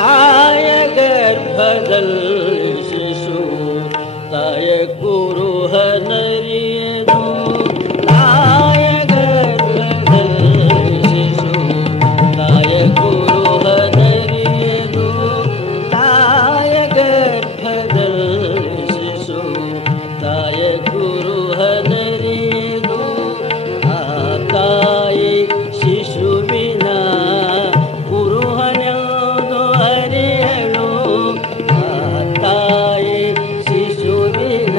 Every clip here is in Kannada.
ತಾಯ ಗರ್ಭದಲ್ಲಿ ಶಿಶು ತಾಯ ಕುರುಹನರಿಯನು ತಾಯ ಗರ್ಭದಲ್ಲಿ ಶಿಶು ತಾಯ ಕುರುಹನರಿಯನು ತಾಯ ಗರ್ಭದಲ್ಲಿ ಶಿಶು ತಾಯ ಕುರುಹನರಿಯನು ಆ ತಾಯಿ ಶಿಶುವಿನ ಕುರುಹನೆಂದು ಅರಿಯಳು ಆ ತಾಯಿ ಶಿಶುವಿನ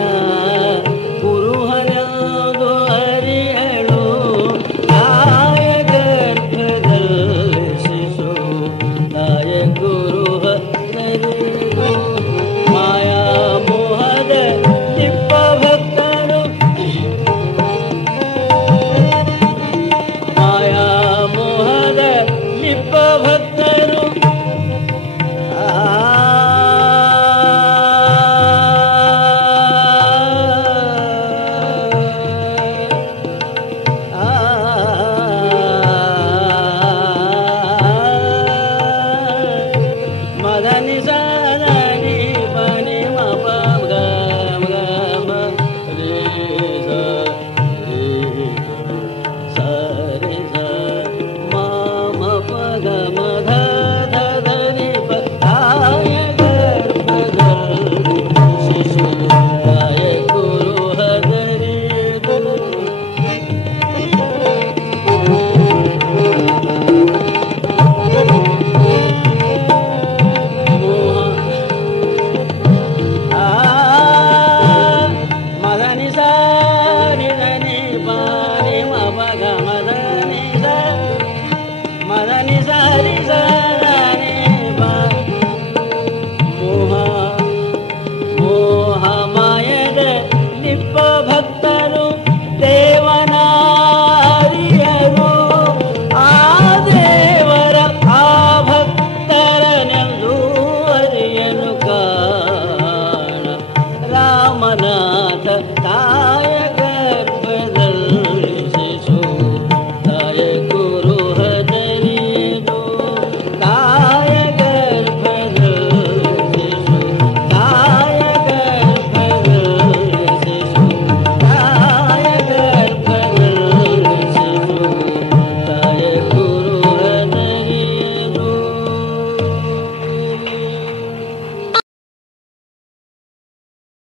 ಕುರುಹನೆಂದು ಅರಿಯಳು ತಾಯ ಗರ್ಭದಲ್ಲಿ ಶಿಶು ತಾಯ ಕುರುಹನರಿಯನು ಮಾಯಾ ಮೋಹದ ತಿಪ್ಪ ಭಕ್ತರು ಮಾಯಾ ಮೋಹದ ಲಿಪ್ಪ ಭಕ್ತರು